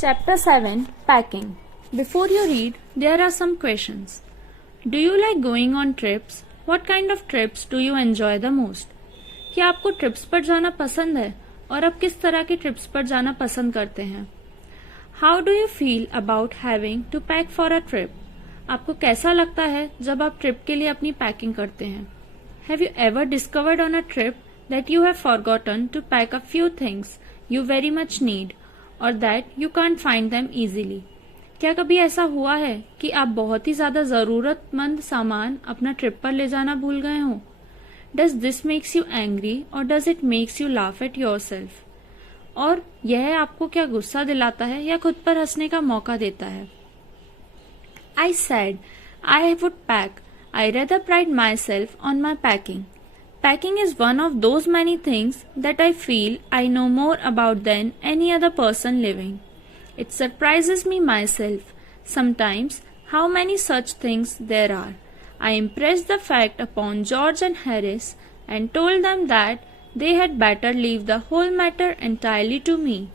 Chapter 7 Packing. Before you read, there are some questions. Do you like going on trips? What kind of trips do you enjoy the most? क्या आपको trips पर जाना पसंद है और आप किस तरह की ट्रिप्स पर जाना पसंद करते हैं? How do you feel about having to pack for a trip? आपको कैसा लगता है जब आप ट्रिप के लिए अपनी पैकिंग करते हैं? Have you ever discovered on a trip that you have forgotten to pack a few things you very much need or that you can't find them easily? क्या कभी ऐसा हुआ है कि आप बहुत ही ज्यादा जरूरतमंद सामान अपना ट्रिप पर ले जाना भूल गए हो? Does this makes you angry or does it makes you laugh at yourself? और यह आपको क्या गुस्सा दिलाता है या खुद पर हंसने का मौका देता है? I said I would pack. I rather pride myself on my packing. Packing is one of those many things that I feel I know more about than any other person living. It surprises me myself sometimes how many such things there are. I impressed the fact upon George and Harris and told them that they had better leave the whole matter entirely to me.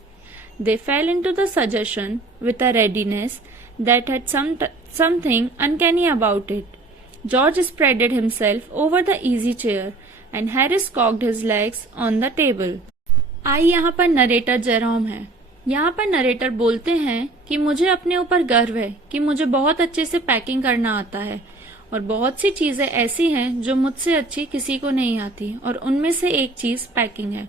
They fell into the suggestion with a readiness that had something uncanny about it. George spreaded himself over the easy chair and Harris cocked his legs on the table. आई यहाँ पर narrator Jerome है. यहाँ पर narrator बोलते हैं कि मुझे अपने ऊपर गर्व है कि मुझे बहुत अच्छे से पैकिंग करना आता है और बहुत सी चीजें ऐसी हैं जो मुझसे अच्छी किसी को नहीं आती और उनमें से एक चीज पैकिंग है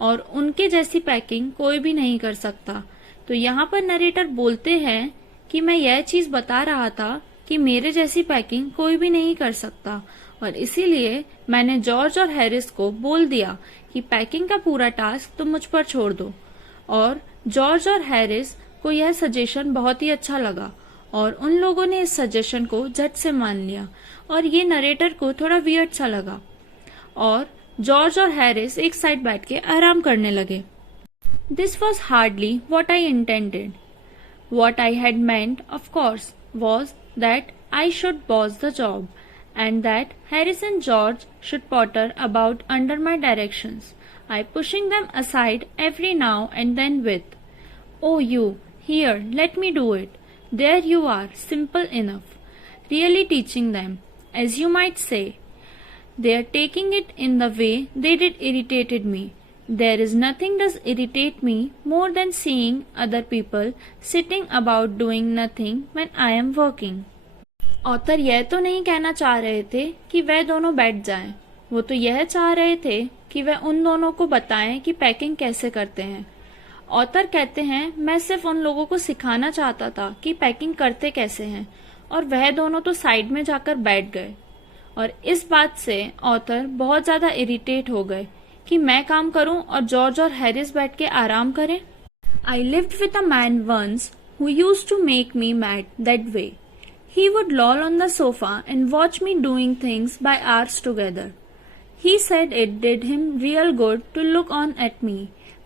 और उनके जैसी पैकिंग कोई भी नहीं कर सकता. तो यहाँ पर नरेटर बोलते हैं कि मैं यह चीज बता रहा था कि मेरे जैसी पैकिंग कोई भी नहीं कर सकता और इसीलिए मैंने जॉर्ज और हैरिस को बोल दिया कि पैकिंग का पूरा टास्क तुम मुझ पर छोड़ दो. और जॉर्ज और हैरिस को यह सजेशन बहुत ही अच्छा लगा और उन लोगों ने इस सजेशन को झट से मान लिया और ये नरेटर को थोड़ा वियर्ड सा लगा और जॉर्ज और हैरिस एक साइड बैठ के आराम करने लगे. This was hardly what I intended. What I had meant of course was that I should boss the job and that Harris and George should potter about under my directions, I pushing them aside every now and then with, "Oh you, here, let me do it." There you are, simple enough. Really teaching them, as you might say. They are taking it in the way they did irritated me. There is nothing does irritate me more than seeing other people sitting about doing nothing when I am working. Author यह तो नहीं कहना चाह रहे थे कि वह दोनों बैठ जाएं. वो तो यह चाह रहे थे कि वह उन दोनों को बताएं कि पैकिंग कैसे करते हैं. ऑथर कहते हैं मैं सिर्फ उन लोगों को सिखाना चाहता था कि पैकिंग करते कैसे हैं और वह दोनों तो साइड में जाकर बैठ गए. और इस बात से ऑथर बहुत ज्यादा इरिटेट हो गए कि मैं काम करूं और जॉर्ज और हैरिस बैठ के आराम करें. I lived with a man once who used to make me mad that way. He would loll on the sofa and watch me doing things by hours together. He said it did him real good to look on at me,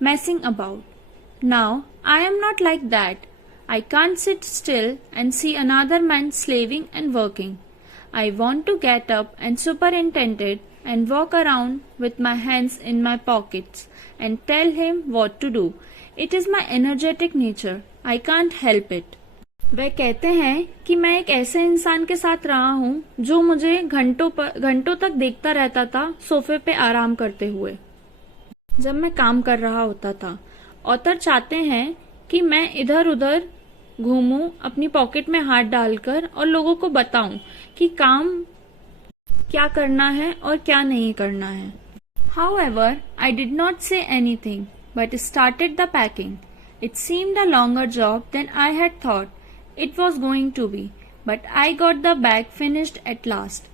messing about. Now, I am not like that. I can't sit still and see another man slaving and working. I want to get up and superintend it and walk around with my hands in my pockets and tell him what to do. It is my energetic nature. I can't help it. वह कहते हैं कि मैं एक ऐसे इंसान के साथ रहा हूँ जो मुझे घंटों तक देखता रहता था सोफे पे आराम करते हुए जब मैं काम कर रहा होता था. ऑथर चाहते हैं कि मैं इधर उधर घूमूं अपनी पॉकेट में हाथ डालकर और लोगों को बताऊं कि काम क्या करना है और क्या नहीं करना है. However, I did not say anything but started the packing. It seemed a longer job than I had thought it was going to be, but I got the bag finished at last,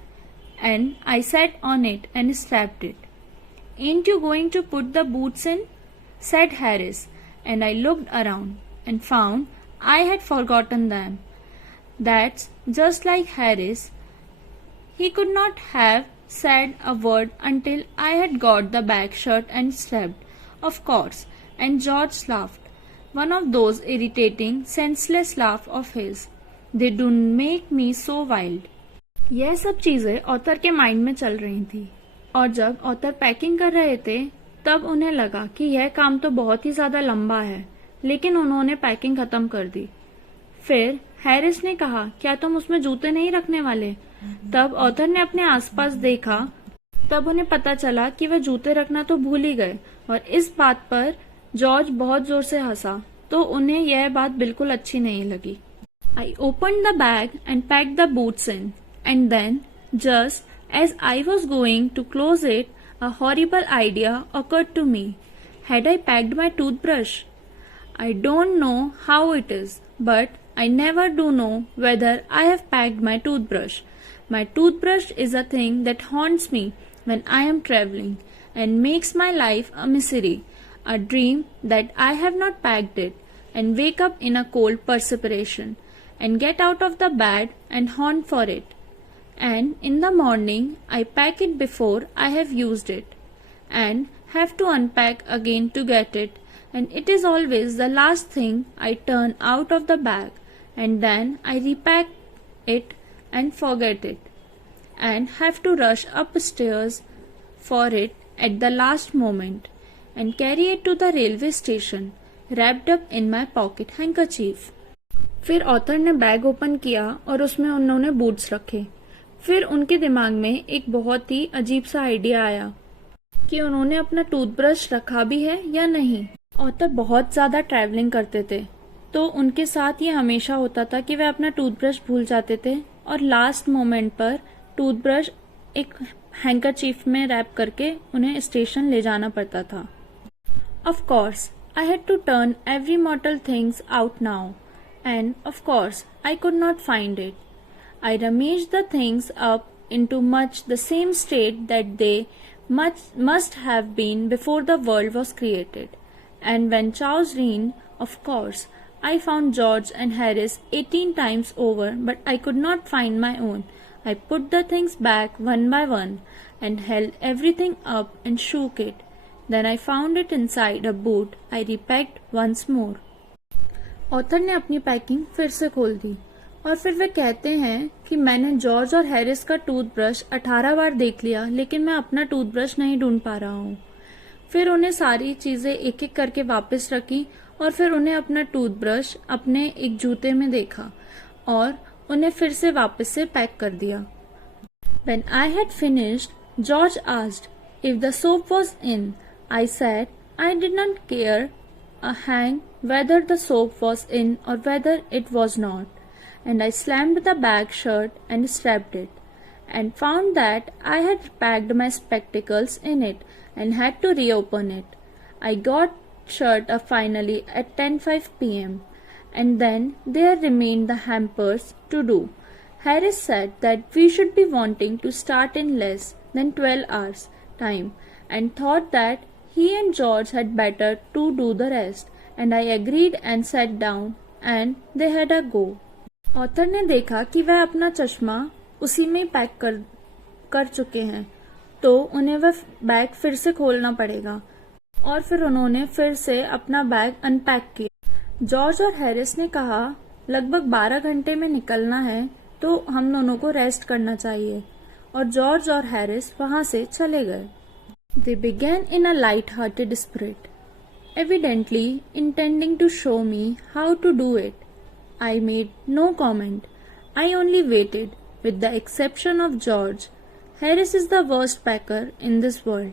and I sat on it and strapped it. "Ain't you going to put the boots in?" said Harris, and I looked around and found I had forgotten them. That's just like Harris. He could not have said a word until I had got the bag shut and strapped, of course, and George laughed. One of those irritating, senseless laugh of his. They do make me so wild. यह सब चीजें author के mind में चल रही थी और जब ऑथर पैकिंग कर रहे थे तब उन्हें लगा कि यह काम तो बहुत ही ज्यादा लंबा है लेकिन उन्होंने पैकिंग खत्म कर दी। फिर हैरिस ने कहा, क्या तुम उसमें जूते नहीं रखने वाले? तब ऑथर ने अपने आसपास देखा। तब उन्हें पता चला कि वह जूते रखना तो भूल ही गए और इस बात पर जॉर्ज बहुत जोर से हंसा, तो उन्हें यह बात बिल्कुल अच्छी नहीं लगी। I opened the bag and packed the boots in, and then, just as I was going to close it, a horrible idea occurred to me. Had I packed my toothbrush? I don't know how it is, but I never do know whether I have packed my toothbrush. My toothbrush is a thing that haunts me when I am traveling and makes my life a misery, a dream that I have not packed it, and wake up in a cold perspiration, and get out of the bed and hunt for it. And in the morning I pack it before I have used it, and have to unpack again to get it, and it is always the last thing I turn out of the bag, and then I repack it and forget it, and have to rush upstairs for it at the last moment, and carry it to the railway station, wrapped up in my pocket handkerchief. फिर author ने bag open किया और उसमें उन्होंने boots रखे। फिर उनके दिमाग में एक बहुत ही अजीब सा आइडिया आया कि उन्होंने अपना टूथब्रश रखा भी है या नहीं। ऑथर बहुत ज्यादा ट्रैवलिंग करते थे, तो उनके साथ ये हमेशा होता था कि वे अपना टूथब्रश भूल जाते थे और लास्ट मोमेंट पर टूथब्रश एक हैंकरचीफ में रैप करके उन्हें स्टेशन ले जाना पड़ता था। Of course I had to turn every mortal things out now, and of course I could not find it. I rummaged the things up into much the same state that they must have been before the world was created. And when Charles reigned, of course, I found George and Harris 18 times over, but I could not find my own. I put the things back one by one and held everything up and shook it. Then I found it inside a boot I repacked once more. Author ने अपनी packing फिर से खोल दी और फिर वे कहते हैं कि मैंने जॉर्ज और हैरिस का टूथब्रश 18 बार देख लिया, लेकिन मैं अपना टूथब्रश नहीं ढूंढ पा रहा हूँ। फिर उन्हें सारी चीजें एक एक करके वापस रखी और फिर उन्हें अपना टूथब्रश अपने एक जूते में देखा और उन्हें फिर से वापस से पैक कर दिया। When I had finished, George asked if the soap was in. I said I did not care a hang whether the soap was in or whether it was not, and I slammed the bag shut and strapped it, and found that I had packed my spectacles in it and had to reopen it. I got shut up finally at 10:05 p.m. and then there remained the hampers to do. Harris said that we should be wanting to start in less than 12 hours time and thought that he and George had better to do the rest, and I agreed and sat down and they had a go. Author ने देखा कि वह अपना चश्मा उसी में pack कर चुके हैं, तो उन्हें वह बैग फिर से खोलना पड़ेगा और फिर उन्होंने फिर से अपना बैग अनपैक किया। जॉर्ज और हैरिस ने कहा लगभग 12 घंटे में निकलना है, तो हम दोनों को रेस्ट करना चाहिए, और जॉर्ज और हैरिस वहां से चले गए। They began in a light-hearted spirit, evidently intending to show me how to do it. I made no comment. I only waited, with the exception of George. Harris is the worst packer in this world,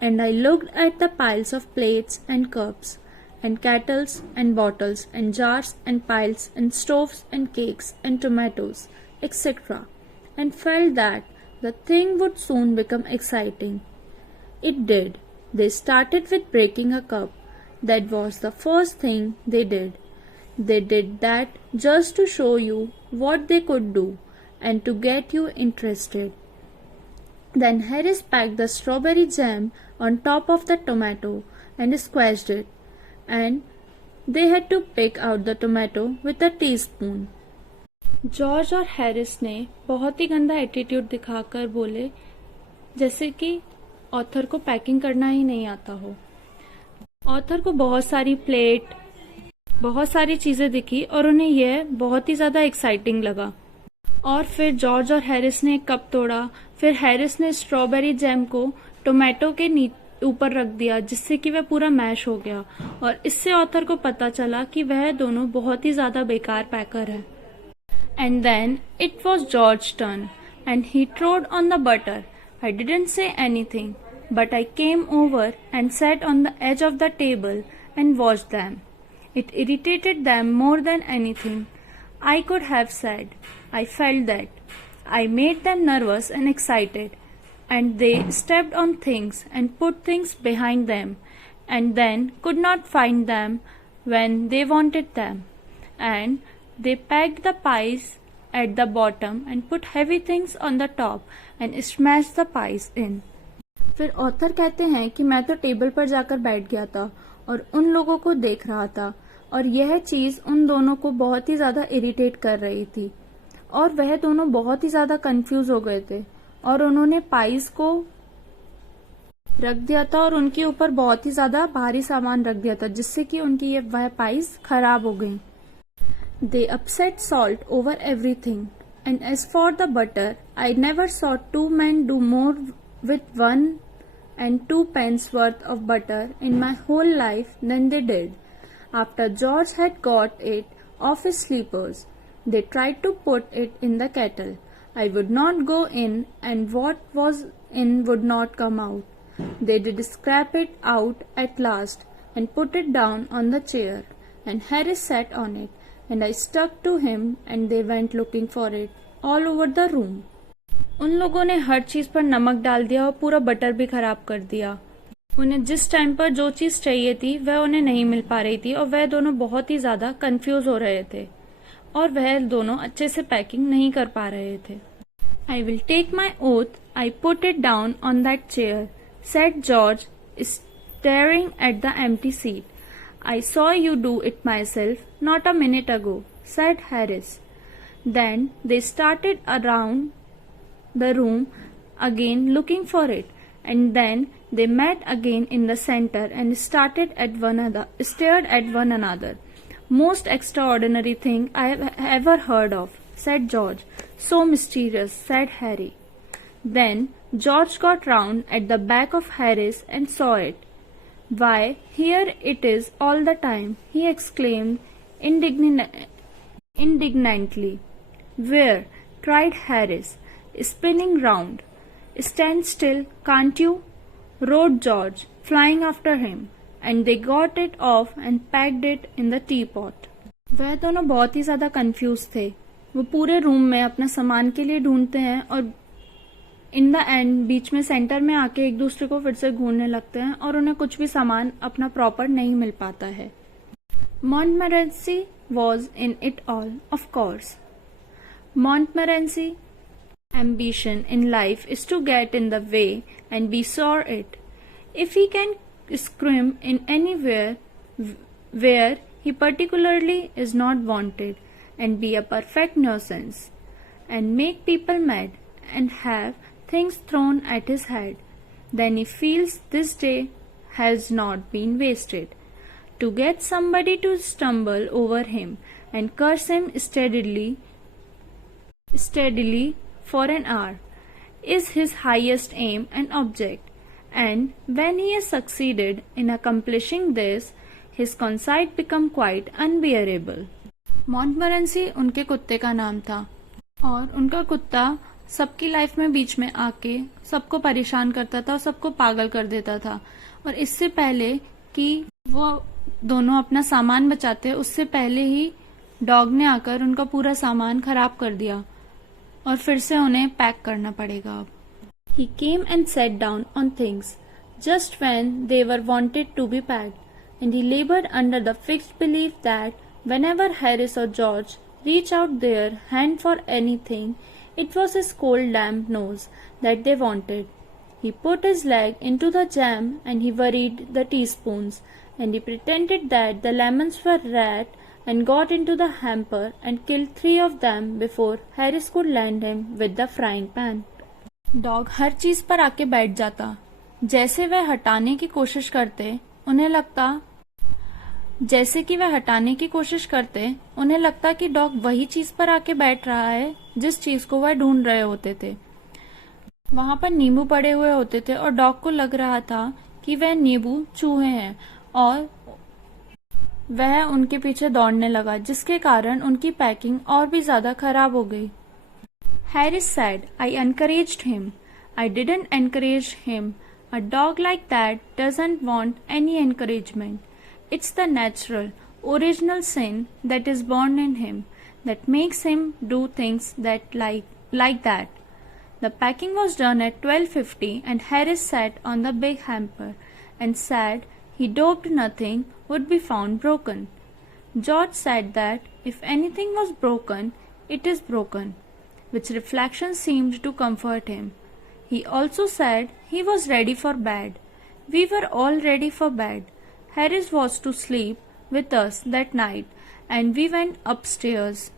and I looked at the piles of plates and cups, and kettles and bottles and jars and piles and stoves and cakes and tomatoes, etc., and felt that the thing would soon become exciting. It did. They started with breaking a cup. That was the first thing they did. They did that just to show you what they could do and to get you interested. Then Harris packed the strawberry jam on top of the tomato and squashed it, and they had to pick out the tomato with a teaspoon. George और Harris ने बहुत ही गंदा attitude दिखाकर बोले जैसे कि author को packing करना ही नहीं आता हो। ऑथर को बहुत सारी प्लेट, बहुत सारी चीजें दिखी और उन्हें यह बहुत ही ज्यादा एक्साइटिंग लगा। और फिर जॉर्ज और हैरिस ने एक कप तोड़ा। फिर हैरिस ने स्ट्रॉबेरी जैम को टोमेटो के ऊपर रख दिया जिससे कि वह पूरा मैश हो गया, और इससे ऑथर को पता चला कि वह दोनों बहुत ही ज्यादा बेकार पैकर है। And then it was George turn and he trod on the butter. I didn't say anything, but I came over and sat on the edge of the table and watched them. It irritated them more than anything I could have said. I felt that. I made them nervous and excited, and they stepped on things and put things behind them, and then could not find them when they wanted them. And they packed the pies at the bottom and put heavy things on the top and smashed the pies in. फिर author कहते हैं कि मैं तो table पर जाकर बैठ गया था और उन लोगों को देख रहा था, और यह चीज उन दोनों को बहुत ही ज्यादा इरिटेट कर रही थी, और वह दोनों बहुत ही ज्यादा कंफ्यूज हो गए थे, और उन्होंने पाइस को रख दिया था और उनके ऊपर बहुत ही ज्यादा भारी सामान रख दिया था जिससे कि उनकी वह पाइस खराब हो गई. They upset salt over everything, and as for the butter, I never saw two men do more with 1 and 2 pence worth of butter in my whole life than they did. After George had got it off his sleepers, they tried to put it in the kettle. I would not go in, and what was in would not come out. They did scrape it out at last and put it down on the chair, and Harris sat on it. And I stuck to him, and they went looking for it all over the room. उन लोगों ने हर चीज पर नमक डाल दिया और पूरा बटर भी खराब कर दिया. उन्हें जिस टाइम पर जो चीज चाहिए थी वह उन्हें नहीं मिल पा रही थी, और वह दोनों बहुत ही ज्यादा कंफ्यूज हो रहे थे, और वह दोनों अच्छे से पैकिंग नहीं कर पा रहे थे. I will take my oath I put it down on that chair, said George, staring at the empty seat. I saw you do it myself not a minute ago, said Harris. Then they started around the room again looking for it, and then they met again in the center and stared at one another. Most extraordinary thing I have ever heard of, said George. So mysterious, said Harry. Then George got round at the back of Harris and saw it. Why, here it is all the time, he exclaimed indignantly. Where? Cried Harris, spinning round. Stand still, can't you? Roared George, flying after him, and they got it off and packed it in the teapot. वह दोनों बहुत ही ज्यादा confuse थे. वो पूरे room में अपना सामान के लिए ढूंढते हैं, और इन द एंड बीच में सेंटर में आके एक दूसरे को फिर से घूरने लगते हैं, और उन्हें कुछ भी सामान अपना प्रॉपर नहीं मिल पाता है. Montmorency was in it all, of course. Montmorency ambition in life is to get in the way and be sore it. If he can scream in anywhere where he particularly is not wanted, and be a perfect nuisance, and make people mad, and have things thrown at his head, then he feels this day has not been wasted. To get somebody to stumble over him and curse him steadily for an hour is his highest aim and object, and when he has succeeded in accomplishing this, his conceit become quite unbearable. मॉन्टमरेंसी उनके कुत्ते का नाम था, और उनका कुत्ता सबकी life में बीच में आके सबको परेशान करता था और सबको पागल कर देता था. और इससे पहले कि वो दोनों अपना सामान बचाते, उससे पहले ही डॉग ने आकर उनका पूरा सामान खराब कर दिया, और फिर से उन्हें पैक करना पड़ेगा अब. He came and sat down on things just when they were wanted to be packed, and he labored under the fixed belief that whenever Harris or George reached out their hand for anything, it was his cold damp nose that they wanted. He put his leg into the jam, and he worried the teaspoons, and he pretended that the lemons were rat, and got into the hamper and killed 3 of them before Harris could land him with the frying pan. Dog हर चीज पर आके बैठ जाता. जैसे वह हटाने की कोशिश करते, उन्हें लगता कि डॉग वही चीज पर आके बैठ रहा है जिस चीज को वह ढूंढ रहे होते थे. वहां पर नींबू पड़े हुए होते थे, और डॉग को लग रहा था कि वह नींबू चूहे हैं और वह उनके पीछे दौड़ने लगा, जिसके कारण उनकी पैकिंग और भी ज्यादा खराब हो गई। Harris said, I encouraged him. I didn't encourage him. A dog like that doesn't want any encouragement. It's the natural, original sin that is born in him that makes him do things that like that. The packing was done at 12:50 and Harris sat on the big hamper and said he hoped nothing would be found broken. George said that if anything was broken, it is broken, which reflection seemed to comfort him. He also said he was ready for bed. We were all ready for bed. Harris was to sleep with us that night and we went upstairs.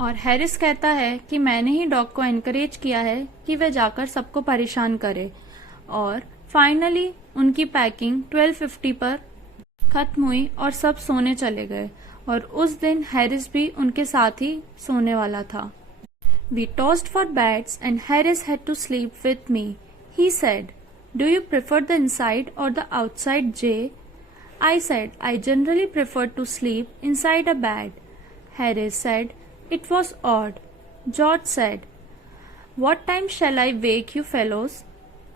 और Harris कहता है कि मैंने ही dog को encourage किया है कि वह जाकर सबको परेशान करे, और फाइनली उनकी पैकिंग 12:50 पर खत्म हुई और सब सोने चले गए, और उस दिन हैरिस भी उनके साथ ही सोने वाला था। We tossed for beds and Harris had to sleep with me. He said, Do you prefer the inside or the outside, Jay? I said, I generally prefer to sleep inside a bed. Harris said, It was odd. George said, What time shall I wake you fellows?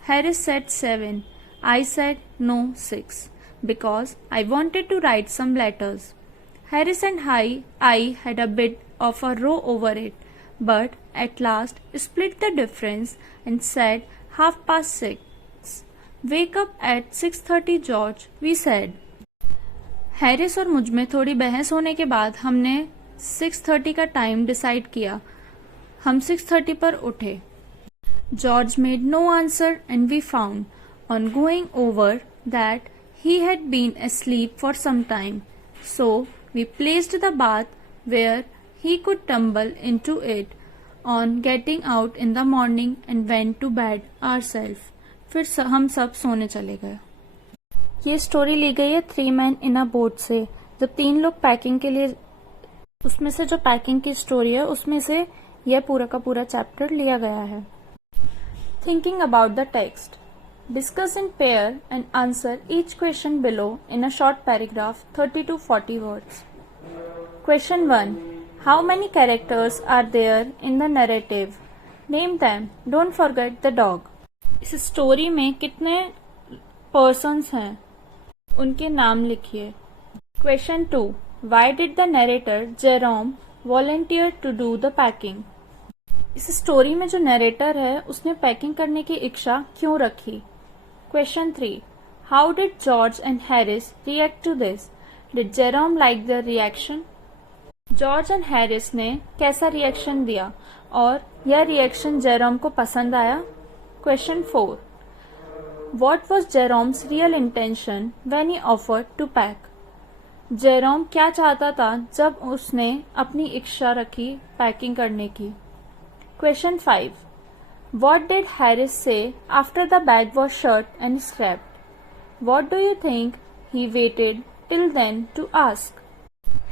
Harris said 7. I said, No, 6, because I wanted to write some letters. Harris and I had a bit of a row over it, but at last split the difference and said 6:30. Wake up at 6:30, George, we said. Harris और मुझ में थोड़ी बहस होने के बाद हमने 6:30 का टाइम डिसाइड किया। हम 6:30 पर उठे। George made no answer and we found, on going over, that he had been asleep for some time. So we placed the bath where he could tumble into it on getting out in the morning and went to bed ourselves. फिर हम सब सोने चले गए। ये story ली गई है 3 Men in a Boat से। जब 3 लोग पैकिंग के लिए, उसमें से जो पैकिंग की स्टोरी है उसमें से यह पूरा का पूरा चैप्टर लिया गया है। Thinking about the text, discuss in pair and answer each question below in a short paragraph 30 to 40 words. Question 1. How many characters are there in the narrative? Name them. Don't forget the dog. इस story में कितने persons हैं, उनके नाम लिखिए। Question 2. Why did the narrator Jerome volunteer to do the packing? इस story में जो नरेटर है उसने पैकिंग करने की इच्छा क्यों रखी? Question 3. How did George and Harris react to this? Did Jerome like their reaction? George and Harris ने कैसा रिएक्शन दिया और यह रिएक्शन जेरोम को पसंद आया? Question 4. What was Jerome's real intention when he offered to pack? Jerome क्या चाहता था जब उसने अपनी इच्छा रखी पैकिंग करने की? Question 5. What did Harris say after the bag was shut and scrapped? What do you think he waited till then to ask?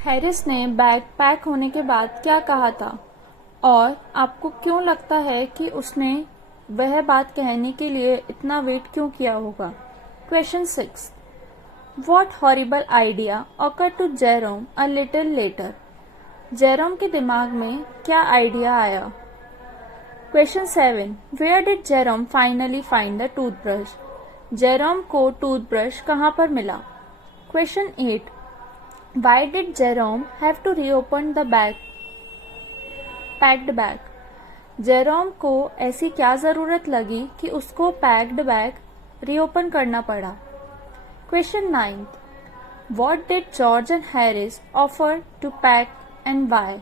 Harris ने बैग पैक होने के बाद क्या कहा था और आपको क्यों लगता है कि उसने वह बात कहने के लिए इतना वेट क्यों किया होगा? Question 6. What horrible idea occurred to Jerome a little later? Jerome के दिमाग में क्या आइडिया आया? Question 7. Where did Jerome finally find the toothbrush? Jerome को टूथब्रश कहाँ पर मिला? Question 8. Why did Jerome have to reopen the packed bag? Jerome को ऐसी क्या जरूरत लगी कि उसको पैक्ड बैग रीओपन करना पड़ा? Question 9. What did George and Harris offer to pack and why?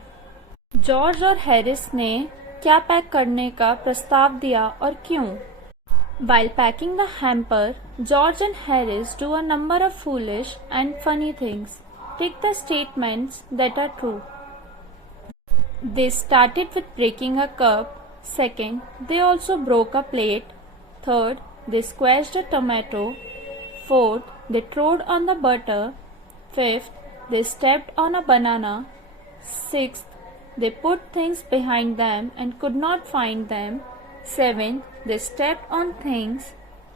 George और हैरिस ने क्या पैक करने का प्रस्ताव दिया और क्यों? While packing the hamper, George and Harris do a number of foolish and funny things. Take the statements that are true. They started with breaking a cup. Second, they also broke a plate. Third, they squashed a tomato. Fourth, they trod on the butter. Fifth, they stepped on a banana. Sixth, they put things behind them and could not find them. 7. They stepped on things.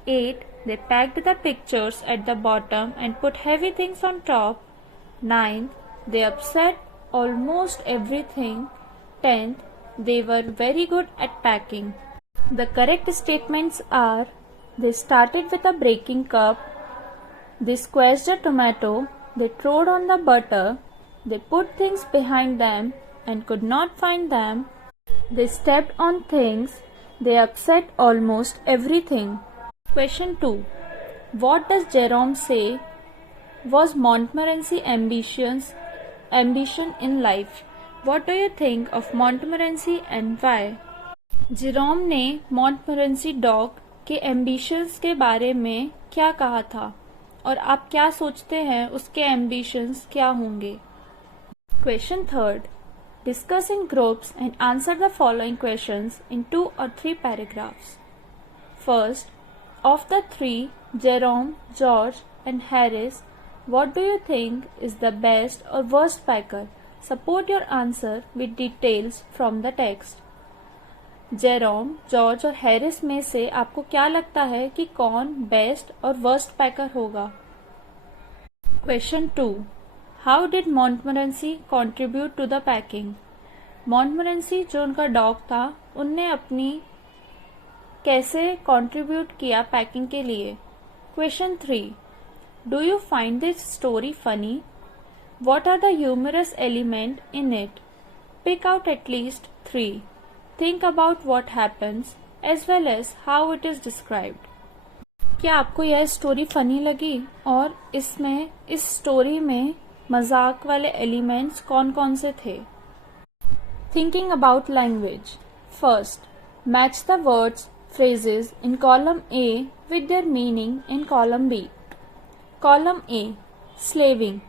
8. They packed the pictures at the bottom and put heavy things on top. 9th, they upset almost everything. 10th, they were very good at packing. The correct statements are: they started with a breaking cup, they squashed a tomato, they trod on the butter, they put things behind them and could not find them, they stepped on things, they upset almost everything. Question 2. What does Jerome say was Montmorency's ambition in life? What do you think of Montmorency and why? Jerome ने मॉन्टमोरेंसी dog के ambitions के बारे में क्या कहा था और आप क्या सोचते हैं उसके एम्बिशंस क्या होंगे? Question 3. Discuss in groups and answer the following questions in 2 or 3 paragraphs. First, of the 3, Jerome, George and Harris, what do you think is the best or worst packer? Support your answer with details from the text. Jerome, George और Harris में से आपको क्या लगता है कि कौन best और वर्स्ट पैकर होगा? Question 2. How did Montmorency contribute to the packing? मॉन्टमोरेंसी जो उनका डॉग था उनने अपनी कैसे कंट्रीब्यूट किया पैकिंग के लिए? Question 3. Do you find this story funny? What are the humorous element in it? Pick out at least 3. Think about what happens as well as how it is described. क्या आपको यह story funny लगी और इसमें इस story में मजाक वाले एलिमेंट्स कौन कौन से थे? Thinking about language. First, match the words, phrases in column A with their meaning in column B. Column A. Slaving.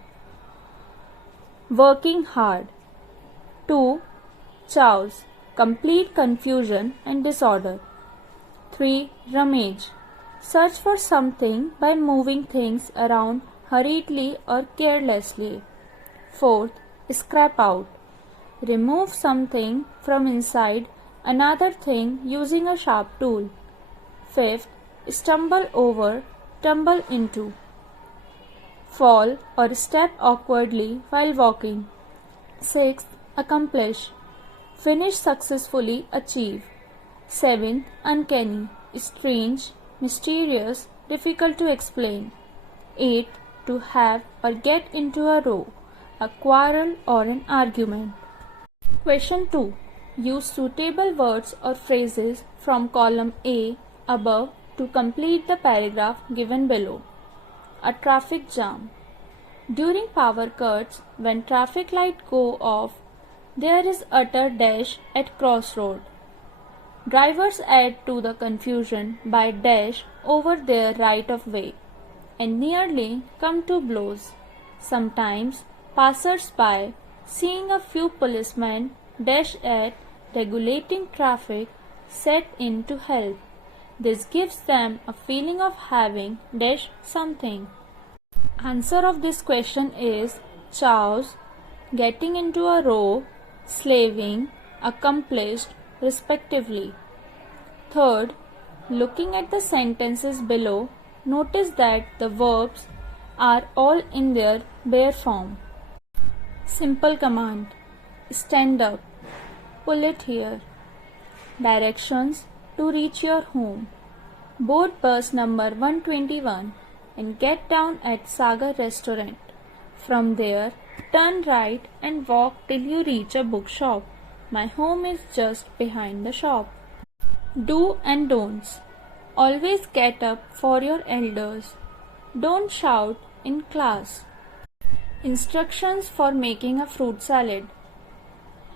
Working hard. 2. Chows. Complete confusion and disorder. 3. Rummage. Search for something by moving things around hurriedly or carelessly. 4th. Scrap out. Remove something from inside another thing using a sharp tool. 5th. Stumble over, tumble into. Fall or step awkwardly while walking. 6th. Accomplish. Finish successfully, achieve. 7th. Uncanny, strange, mysterious, difficult to explain. 8th. To have or get into a row, a quarrel or an argument. Question 2. Use suitable words or phrases from column A above to complete the paragraph given below. A traffic jam. During power cuts, when traffic lights go off, there is utter dash at crossroad. Drivers add to the confusion by dash over their right of way and nearly come to blows. Sometimes passers-by, seeing a few policemen dash at regulating traffic, set in to help. This gives them a feeling of having dash something. Answer of this question is chows, getting into a row, slaving, accomplished, respectively. Third, looking at the sentences below, notice that the verbs are all in their bare form. Simple command. Stand up. Pull it here. Directions to reach your home. Board bus number 121 and get down at Sagar Restaurant. From there, turn right and walk till you reach a bookshop. My home is just behind the shop. Do and don'ts. Always get up for your elders. Don't shout in class. Instructions for making a fruit salad.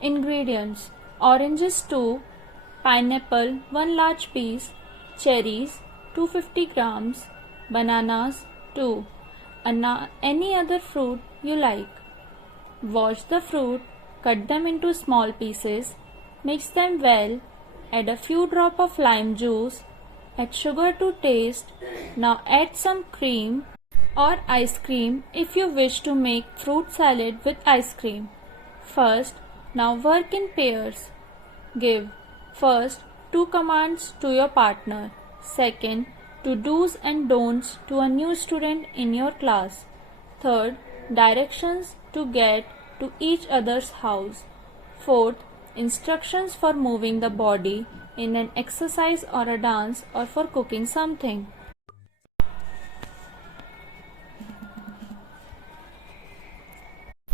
Ingredients: oranges 2, pineapple 1 large piece, cherries 250 grams, bananas 2, any other fruit you like. Wash the fruit, cut them into small pieces, mix them well, add a few drops of lime juice, add sugar to taste. Now add some cream or ice cream if you wish to make fruit salad with ice cream. First, now work in pairs. Give first 2 commands to your partner. Second, to do's and don'ts to a new student in your class. Third, directions to get to each other's house. Fourth, instructions for moving the body in an exercise or a dance or for cooking something.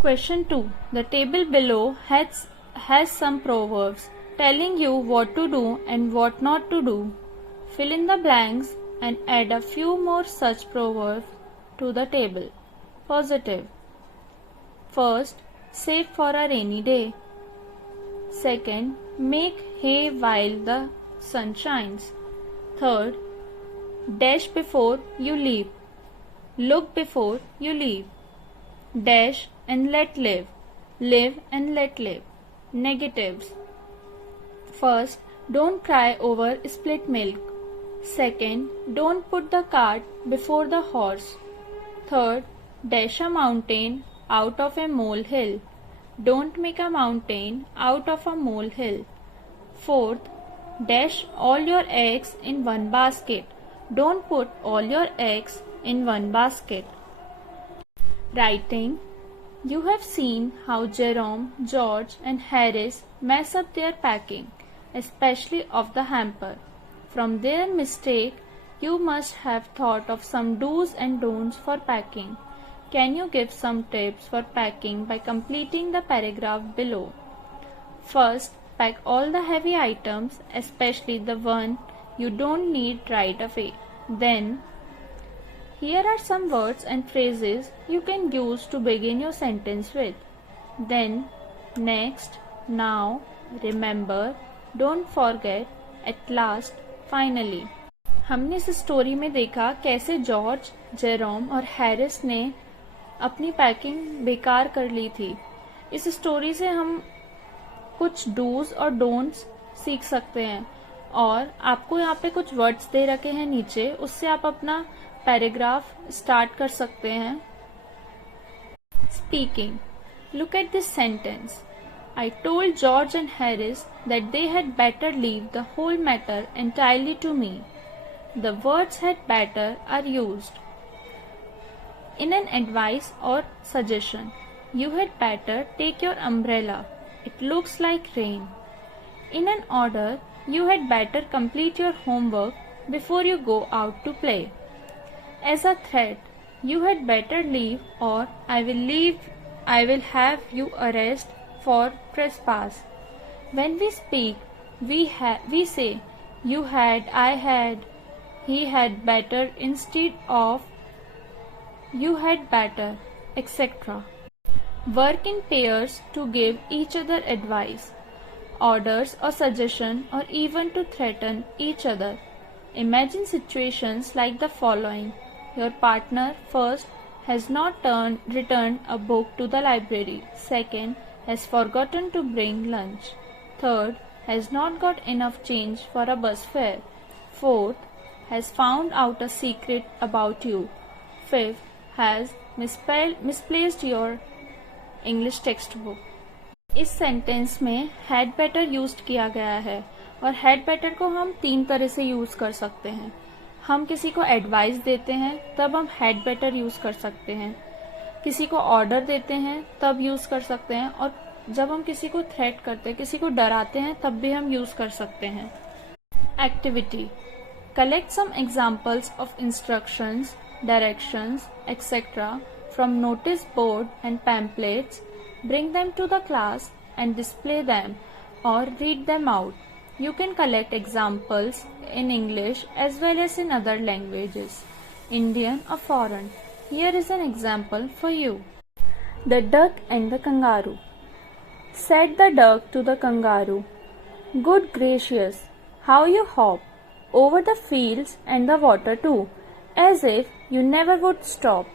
Question 2. The table below has some proverbs telling you what to do and what not to do. Fill in the blanks and add a few more such proverbs to the table. Positive. First, save for a rainy day. Second, make hay while the sun shines. Third, dash before you leap. Look before you leave. Dash and let live. Live and let live. Negatives. First, don't cry over split milk. Second, don't put the cart before the horse. Third, dash a mountain out of a molehill. Don't make a mountain out of a molehill. Fourth, dash all your eggs in one basket. Don't put all your eggs in one basket. Writing. You have seen how Jerome, George and Harris mess up their packing, especially of the hamper. From their mistake, you must have thought of some do's and don'ts for packing. Can you give some tips for packing by completing the paragraph below? First, pack all the heavy items, especially the one you don't need right away. Then, here are some words and phrases you can use to begin your sentence with. Then, next, now, remember, don't forget, at last, finally. हमने इस story में देखा कैसे George, Jerome और Harris ने अपनी packing बेकार कर ली थी. इस स्टोरी से हम कुछ डूज और डोंट्स सीख सकते हैं और आपको यहाँ पे कुछ वर्ड्स दे रखे हैं नीचे, उससे आप अपना पैराग्राफ स्टार्ट कर सकते हैं. Speaking. Look at this sentence. I told George and Harris that they had better leave the whole matter entirely to me. The words had better are used in an advice or suggestion. You had better take your umbrella. It looks like rain. In an order, you had better complete your homework before you go out to play. As a threat, you had better leave or I will have you arrested for trespass. When we speak, we say you had, I had, he had better instead of you had better, etc. Work in pairs to give each other advice, orders or suggestion or even to threaten each other. Imagine situations like the following. Your partner first has not returned a book to the library. Second, has forgotten to bring lunch. Third, has not got enough change for a bus fare. Fourth, has found out a secret about you. Fifth, has misplaced your English textbook. इस sentence में had better use किया गया है और had better को हम 3 तरह से यूज कर सकते हैं. हम किसी को एडवाइस देते हैं तब हम हैड बेटर यूज कर सकते हैं. किसी को ऑर्डर देते हैं तब यूज कर सकते हैं और जब हम किसी को थ्रेट करते हैं, किसी को डराते हैं, तब भी हम यूज कर सकते हैं. Activity. Collect some examples of instructions, directions, etcetera from notice board and pamphlets. Bring them to the class and display them or read them out. You can collect examples in English as well as in other languages, Indian or foreign. Here is an example for you. The duck and the kangaroo. Said the duck to the kangaroo, "Good gracious, how you hop over the fields and the water too, as if you never would stop."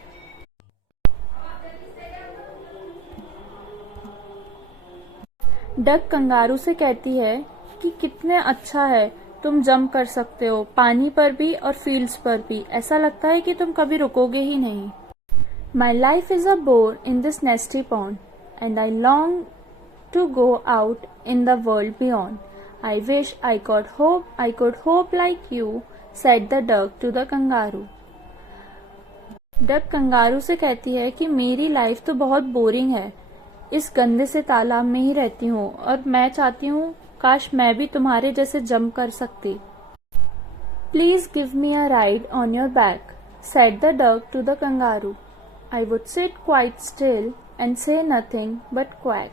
Duck kangaroo से कहती है कि कितने अच्छा है, तुम jump कर सकते हो पानी पर भी और फील्ड्स पर भी, ऐसा लगता है कि तुम कभी रुकोगे ही नहीं. My life is a bore in this nasty pond and I long to go out in the world beyond. I wish I could hop like you said the duck to the kangaroo. Duck kangaroo से कहती है कि मेरी life तो बहुत boring है, इस गंदे से तालाब में ही रहती हूँ और मैं चाहती हूँ काश मैं भी तुम्हारे जैसे जंप कर सकती. Please give me a ride on your back, said the duck to the kangaroo. I would sit quite still and say nothing but quack.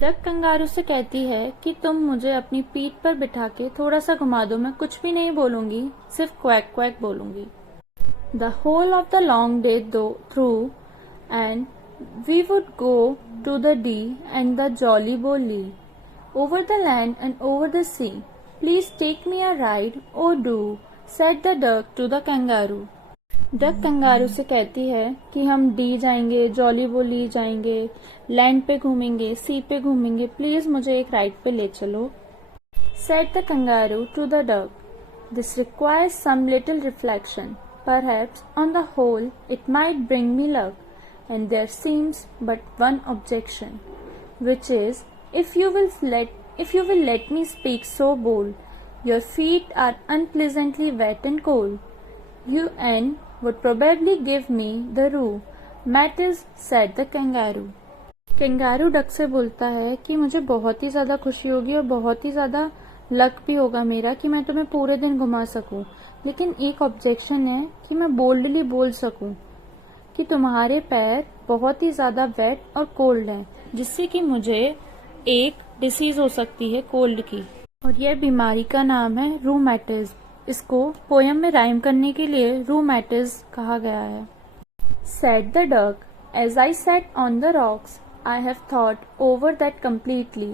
Duck kangaroo से कहती है कि तुम मुझे अपनी पीठ पर बिठा के थोड़ा सा घुमा दो, मैं कुछ भी नहीं बोलूंगी, सिर्फ क्वैक क्वैक बोलूंगी. The whole of the long day through, and we would go to the Dee and the Jolly Bolly, over the land and over the sea. Please take me a ride, oh do, said the duck to the kangaroo. Duck kangaroo से कहती है कि हम D जाएंगे, jolly बोली जाएंगे, land पे घूमेंगे, सी पे घूमेंगे, प्लीज मुझे एक राइड पे ले चलो. Said the kangaroo to the duck. This requires some little reflection. Perhaps on the whole it might bring me luck, and there seems but one objection, which is if you will let me speak so bold, your feet are unpleasantly wet and cold. You would probably give me the roo, Mattis, said the kangaroo. Kangaroo duck से बोलता है कि मुझे बहुत ही ज्यादा खुशी होगी और बहुत ही ज्यादा लक भी होगा मेरा कि मैं तुम्हें पूरे दिन घुमा सकूं, लेकिन एक ऑब्जेक्शन है कि मैं बोल्डली बोल सकूं कि तुम्हारे पैर बहुत ही ज्यादा वेट और कोल्ड हैं, जिससे कि मुझे एक डिसीज हो सकती है कोल्ड की, और यह बीमारी का नाम है रूमैटिज्म. इसको पोयम में राइम करने के लिए रूमैटिज्म कहा गया है. Said the duck, as I sat on the rocks, I have thought over that completely,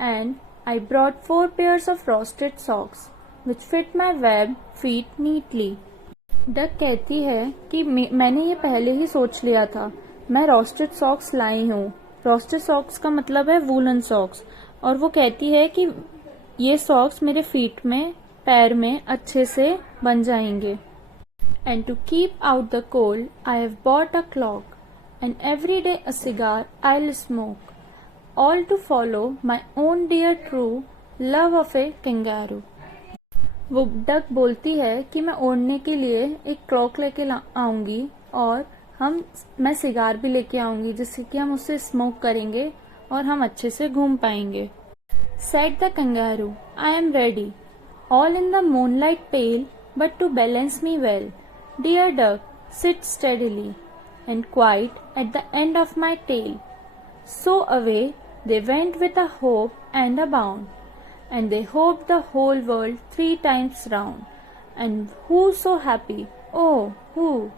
and I brought 4 pairs of frosted socks, which fit my webbed feet neatly. Duck कहती है कि मैंने ये पहले ही सोच लिया था, मैं रोस्टेड सॉक्स लाई हूँ. रोस्टेड सॉक्स का मतलब है वूलन सॉक्स, और वो कहती है कि ये सॉक्स मेरे फीट में, पैर में अच्छे से बन जाएंगे. And to keep out the cold, I have bought a clock, and every day a cigar I'll smoke, all to follow my own dear true love of a kangaroo. वो duck बोलती है कि मैं ओढ़ने के लिए एक क्लॉक लेके आऊंगी और मैं सिगार भी लेके आऊंगी, जिससे कि हम उससे स्मोक करेंगे और हम अच्छे से घूम पाएंगे. Said the kangaroo, I am ready, all in the moonlight pale, but to balance me well, dear duck, sit steadily and quiet at the end of my tail. So away they went with a hope and a bound, and they hoped the whole world 3 times round. And who so happy, oh who,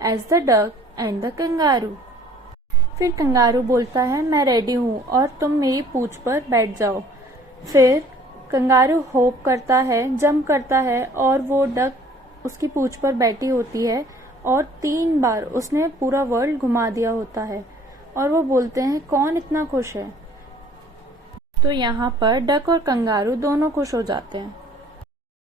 as the duck and the kangaroo. फिर kangaroo बोलता है मैं ready हूँ और तुम मेरी पूंछ पर बैठ जाओ. फिर कंगारू होप करता है, जंप करता है, और वो डक उसकी पूंछ पर बैठी होती है और 3 बार उसने पूरा वर्ल्ड घुमा दिया होता है, और वो बोलते हैं कौन इतना खुश है. तो यहाँ पर डक और कंगारू दोनों खुश हो जाते हैं.